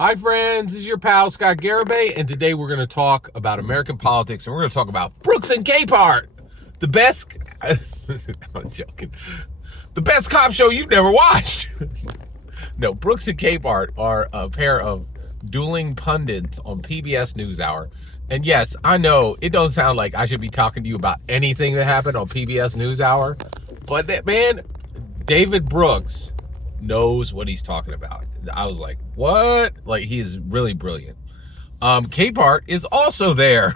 Hi, friends. This is your pal, Scott Garibay, and today we're going to talk about American politics, and we're going to talk about Brooks and Capehart, the best. I'm joking. The best cop show you've never watched. No, Brooks and Capehart are a pair of dueling pundits on PBS NewsHour. And yes, I know it don't sound like I should be talking to you about anything that happened on PBS NewsHour, but that man, David Brooks, knows what he's talking about. I was like, what? Like, he is really brilliant. Capehart is also there.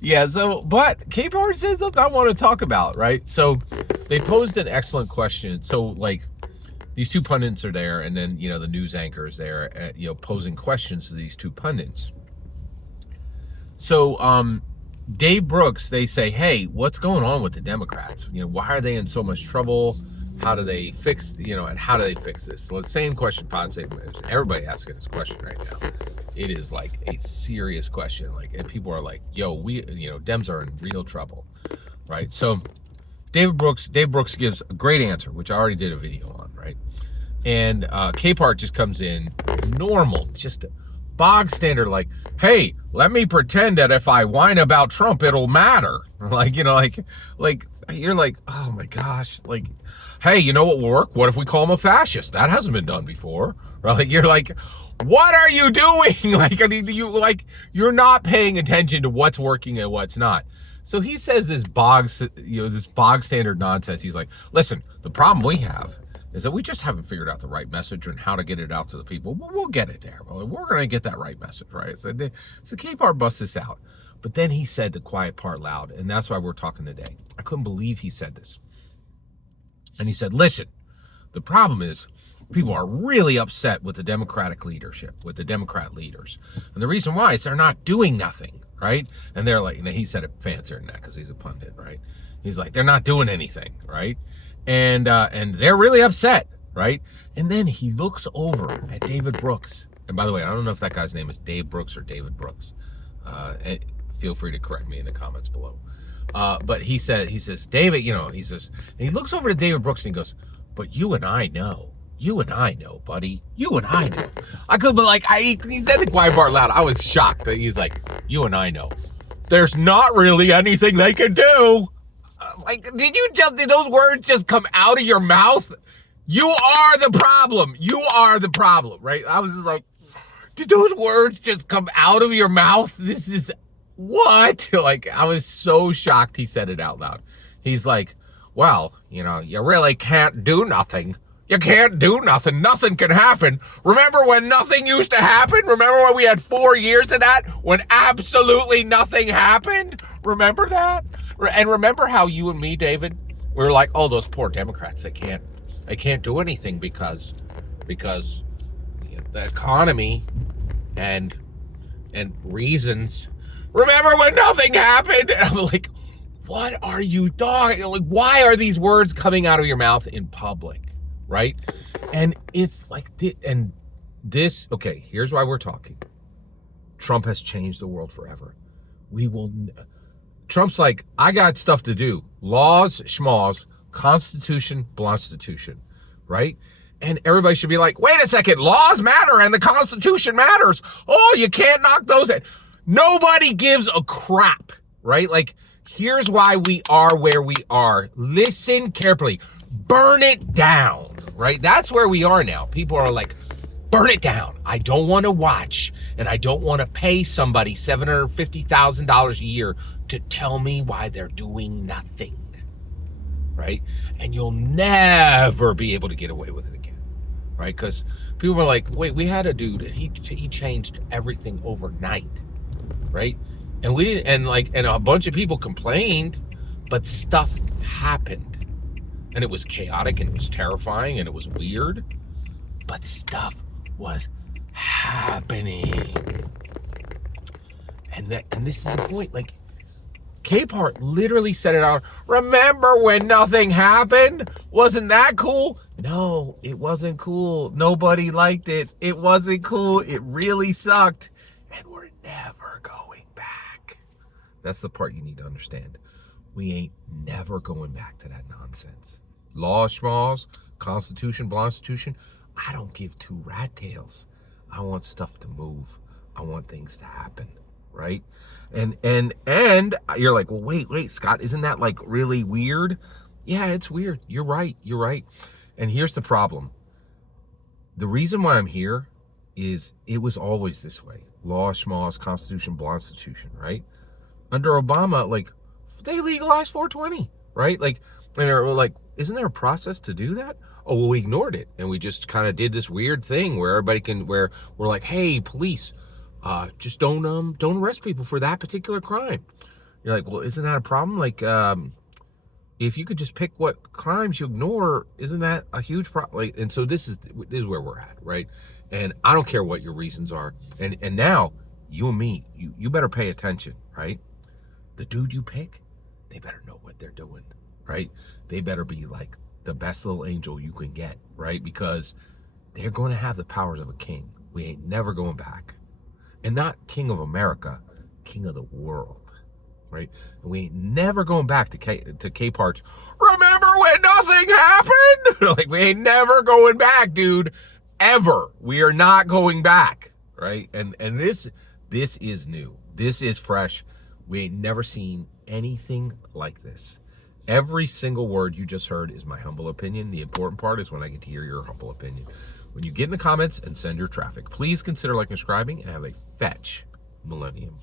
Yeah, but Capehart said something I want to talk about, right? So they posed an excellent question. So, like, these two pundits are there, and then, the news anchor is there, posing questions to these two pundits. So, Dave Brooks, they say, hey, what's going on with the Democrats? Why are they in so much trouble? How do they fix, and how do they fix this? So the same question, everybody asking this question right now. It is like a serious question. And people are like, yo, Dems are in real trouble, right? So Dave Brooks gives a great answer, which I already did a video on, right? And Capehart just comes in normal, just bog standard, like, hey, let me pretend that if I whine about Trump, it'll matter. You're like, oh my gosh, hey, you know what will work? What if we call him a fascist? That hasn't been done before, right? You're like, what are you doing? You're not paying attention to what's working and what's not. So he says this bog standard nonsense. He's like, listen, the problem we have is that we just haven't figured out the right message and how to get it out to the people. We'll get it there. We're going to get that right message, right? So Capehart busts this out. But then he said the quiet part loud, and that's why we're talking today. I couldn't believe he said this. And he said, listen, the problem is people are really upset with the Democratic leadership, with the Democrat leaders. And the reason why is they're not doing nothing, right? And they're like, and he said it fancier than that because he's a pundit, right? He's like, they're not doing anything, right? And they're really upset, right? And then he looks over at David Brooks. And by the way, I don't know if that guy's name is Dave Brooks or David Brooks. And feel free to correct me in the comments below. But he says, David, he says, and he looks over to David Brooks and he goes, but you and I know, buddy. You and I know. I could be like, he said the quiet part loud. I was shocked that he's like, you and I know. There's not really anything they can do. Did those words just come out of your mouth? You are the problem. You are the problem, right? I was just like, did those words just come out of your mouth? This is what? I was so shocked he said it out loud. He's like, well, you really can't do nothing. You can't do nothing. Nothing can happen. Remember when nothing used to happen? Remember when we had 4 years of that? When absolutely nothing happened? Remember that? And remember how you and me, David, we were like, oh, those poor Democrats, they can't do anything because the economy and reasons. Remember when nothing happened? And I'm like, what are you talking? Why are these words coming out of your mouth in public? Right? And it's like, okay, here's why we're talking. Trump has changed the world forever. Trump's like, I got stuff to do. Laws, schmaws, Constitution, Blonstitution, right? And everybody should be like, wait a second, laws matter and the Constitution matters. Oh, you can't knock those in. Nobody gives a crap, right? Here's why we are where we are. Listen carefully. Burn it down, right? That's where we are now. People are like, burn it down. I don't want to watch, and I don't want to pay somebody $750,000 a year to tell me why they're doing nothing, right? And you'll never be able to get away with it again, right? Because people were like, wait, we had a dude, he changed everything overnight, right? And and a bunch of people complained, but stuff happened. And it was chaotic, and it was terrifying, and it was weird, but stuff was happening. And this is the point. Capehart literally said it out. Remember when nothing happened? Wasn't that cool? No, it wasn't cool. Nobody liked it. It wasn't cool. It really sucked. And we're never going back. That's the part you need to understand. We ain't never going back to that nonsense. Laws, schmaws, Constitution, Blonstitution. I don't give two rat tails. I want stuff to move. I want things to happen, right? And you're like, well, wait, Scott, isn't that like really weird? Yeah, it's weird. You're right. You're right. And here's the problem. The reason why I'm here is it was always this way. Law, schmaws, constitution, constitution, right? Under Obama, like, they legalized 420, right? Like, and we're like, isn't there a process to do that? Oh, well, we ignored it. And we just kind of did this weird thing where everybody can, where we're like, hey, police, just don't arrest people for that particular crime. You're like, well, isn't that a problem? Like, if you could just pick what crimes you ignore, isn't that a huge problem? Like, and so this is where we're at, right? And I don't care what your reasons are. And now you and me, you better pay attention, right? The dude you pick, they better know what they're doing, right? They better be like the best little angel you can get, right? Because they're going to have the powers of a king. We ain't never going back. And not king of America, king of the world, right? And we ain't never going back to Capehart's, remember when nothing happened? Like, we ain't never going back, dude. Ever. We are not going back, right? And this is new. This is fresh. We ain't never seen anything like this. Every single word you just heard is my humble opinion. The important part is when I get to hear your humble opinion. When you get in the comments and send your traffic, please consider liking and subscribing and have a fetch millennium.